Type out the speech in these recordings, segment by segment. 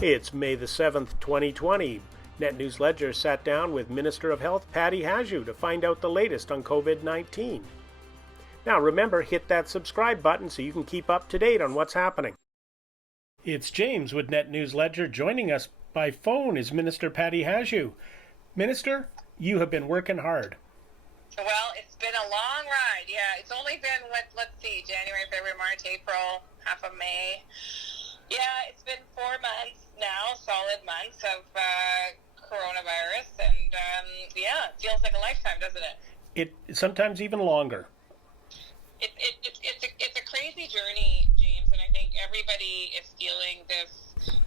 It's May the 7th, 2020. Net News Ledger sat down with Minister of Health Patty Hajdu to find out the latest on COVID-19. Now remember, hit that subscribe button so you can keep up to date on what's happening. It's James with Net News Ledger. Joining us by phone is Minister Patty Hajdu. Minister, you have been working hard. Well, it's been a long ride. Yeah, it's only been, let's see, January, February, March, April, half of May. Yeah, it's been 4 months now, solid months of coronavirus, and yeah, it feels like a lifetime, doesn't it? It sometimes even longer. It's a crazy journey, James, and I think everybody is feeling this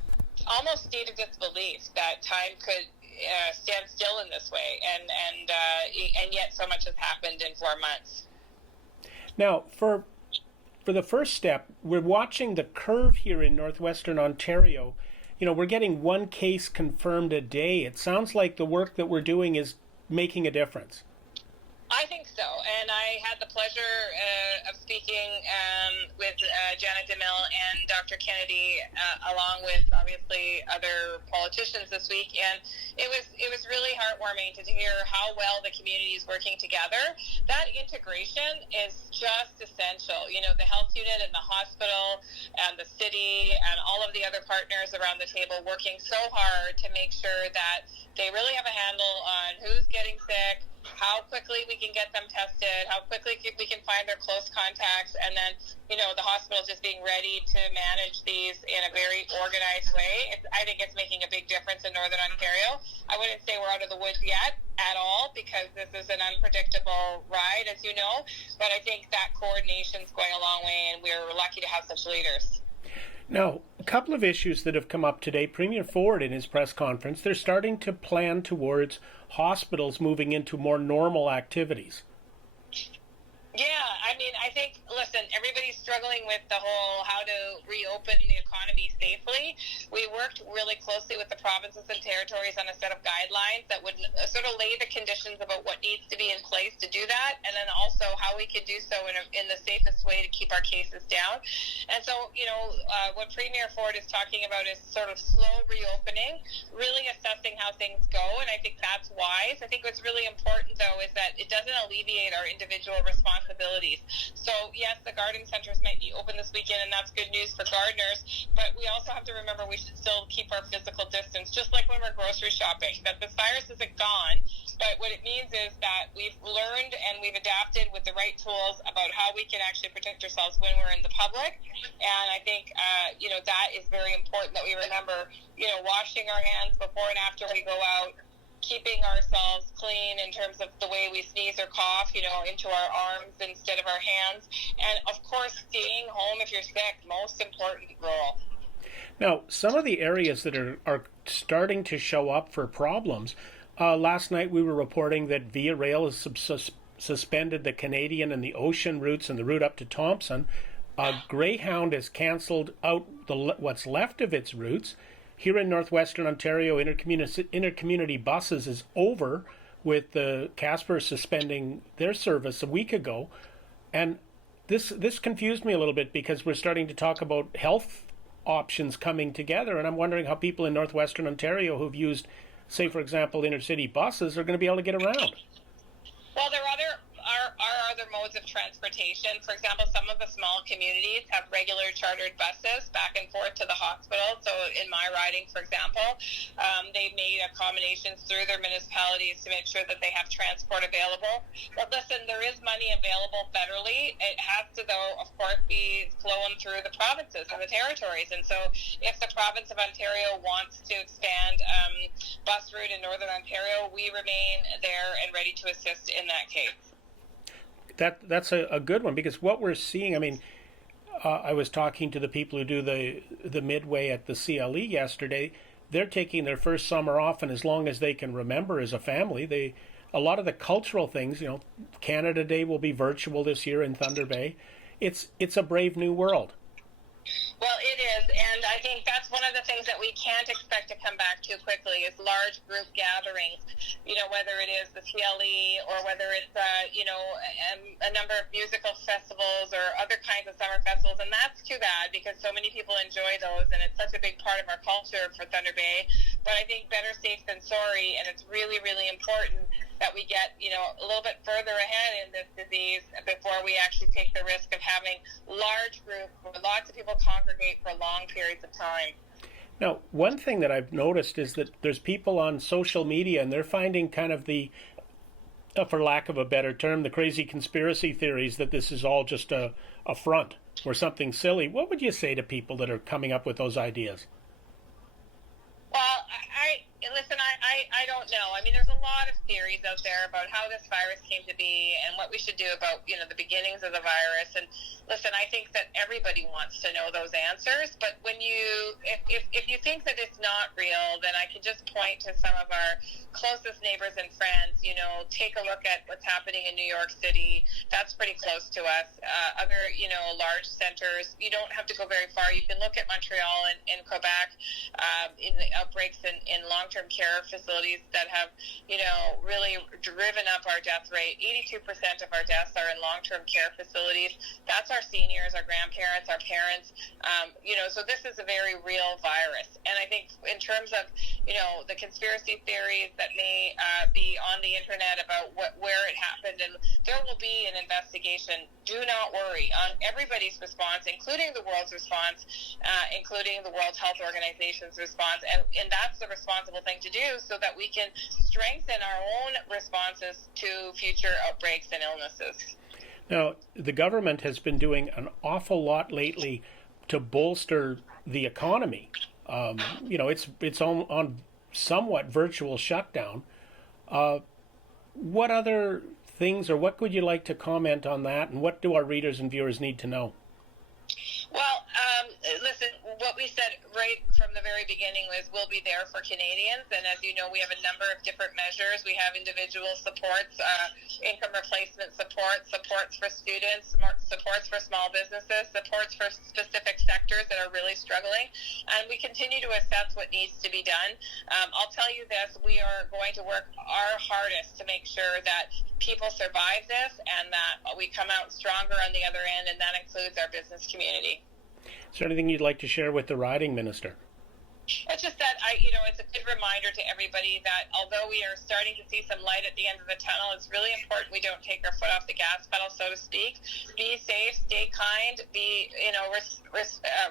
almost state of disbelief that time could stand still in this way, and yet so much has happened in 4 months. Now, for the first step, we're watching the curve here in northwestern Ontario. You know, we're getting 1 case confirmed a day. It sounds like the work that we're doing is making a difference. I think so, and I had the pleasure of speaking with Janet DeMille and Dr. Kennedy, along with obviously other politicians this week, and it was really heartwarming to hear how well the community is working together. That integration is just essential. You know, the health unit and the hospital and the city and all of the other partners around the table working so hard to make sure that they really have a handle on who's getting sick, how quickly we can get them tested, how quickly we can find their close contacts, and then, you know, the hospital just being ready to manage these in a very organized way. I think it's making a big difference in Northern Ontario. I wouldn't say we're out of the woods yet at all, because this is an unpredictable ride, as you know, but I think that coordination's going a long way, and we're lucky to have such leaders. Now, a couple of issues that have come up today. Premier Ford, in his press conference, they're starting to plan towards hospitals moving into more normal activities. Yeah, I mean, I think, listen, everybody's struggling with the whole how to reopen the economy safely. We worked really closely with the provinces and territories on a set of guidelines that would sort of lay the conditions about what needs to be in place to do that, and then also how we could do so in the safest way to keep our cases down. And so, you know, what Premier Ford is talking about is sort of slow reopening, really assessing how things go, and I think that's wise. I think what's really important, though, is that it doesn't alleviate our individual responsibilities. So yes, the garden centers might be open this weekend, and that's good news for gardeners, but we also have to remember we should still keep our physical distance, just like when we're grocery shopping, that this virus isn't gone, but what it means is that we've learned and we've adapted with the right tools about how we can actually protect ourselves when we're in the public. And I think you know, that is very important, that we remember, you know, washing our hands before and after we go out, keeping ourselves clean in terms of the way we sneeze or cough, you know, into our arms instead of our hands. And, of course, staying home if you're sick, most important rule. Now, some of the areas that are starting to show up for problems, last night we were reporting that Via Rail has suspended the Canadian and the ocean routes and the route up to Thompson. Greyhound has cancelled out what's left of its routes. Here in northwestern Ontario, intercommunity buses is over, with the Casper suspending their service a week ago. And this confused me a little bit, because we're starting to talk about health options coming together, and I'm wondering how people in northwestern Ontario who've used, say, for example, intercity buses are going to be able to get around. Well, there are other modes of transportation. For example, some of the small communities have regular chartered buses back and forth to the hospital. So in my riding, for example, they've made accommodations through their municipalities to make sure that they have transport available. But listen, there is money available federally. It has to, though, of course, be flowing through the provinces and the territories. And so if the province of Ontario wants to expand bus route in Northern Ontario, we remain there and ready to assist in that case. That's a good one, because what we're seeing, I mean, I was talking to the people who do the midway at the CLE yesterday. They're taking their first summer off, and as long as they can remember as a family, a lot of the cultural things, you know, Canada Day will be virtual this year in Thunder Bay. It's a brave new world. Well, it is, and I think that's one of the things that we can't expect to come back too quickly is large group gatherings, whether it is the CLE or whether it's, a number of musical festivals or other kinds of summer festivals, and that's too bad because so many people enjoy those, and it's such a big part of our culture for Thunder Bay. But I think better safe than sorry, and it's really, really important that we get, a little bit further ahead in this disease before we actually take the risk of having large groups where lots of people congregate for long periods of time. Now, one thing that I've noticed is that there's people on social media and they're finding kind of the, for lack of a better term, the crazy conspiracy theories that this is all just a front or something silly. What would you say to people that are coming up with those ideas? Well, I don't know. I mean, there's a lot of theories out there about how this virus came to be and what we should do about, the beginnings of the virus. And listen, I think that everybody wants to know those answers. But when if you think that it's not real, then I can just point to some of our closest neighbors and friends. Take a look at what's happening in New York City. That's pretty close to us. Other, large centers. You don't have to go very far. You can look at Montreal and Quebec in the outbreaks in long-term care facilities that have, really driven up our death rate. 82% of our deaths are in long-term care facilities. That's our seniors, our grandparents, our parents. So this is a very real virus. And I think in terms of, the conspiracy theories that may be on the internet about where it happened, and there will be an investigation. Do not worry on everybody's response, including the world's response, including the World Health Organization's response. And that's the responsible thing to do so that we can strengthen our own responses to future outbreaks and illnesses. Now, the government has been doing an awful lot lately to bolster the economy. It's on somewhat virtual shutdown. What other things, or what would you like to comment on that, and what do our readers and viewers need to know? Well, listen, what we said right from the very beginning was we'll be there for Canadians. And as you know, we have a number of different measures. We have individual supports, income replacement supports for students, supports for small businesses, supports for specific sectors that are really struggling. And we continue to assess what needs to be done. I'll tell you this, we are going to work our hardest to make sure that people survive this and that we come out stronger on the other end, and that includes our business community. Is there anything you'd like to share with the riding minister? It's just that it's a good reminder to everybody that although we are starting to see some light at the end of the tunnel, it's really important we don't take our foot off the gas pedal, so to speak. Be safe, stay kind, be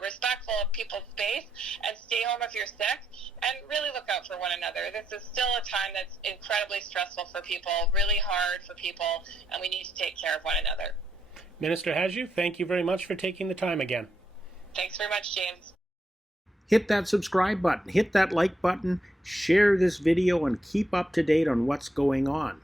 respectful of people's space, and stay home if you're sick, and really look out for one another. This is still a time that's incredibly stressful for people, really hard for people, and we need to take care of one another. Minister Hajdu, thank you very much for taking the time again. Thanks very much, James. Hit that subscribe button, hit that like button, share this video, and keep up to date on what's going on.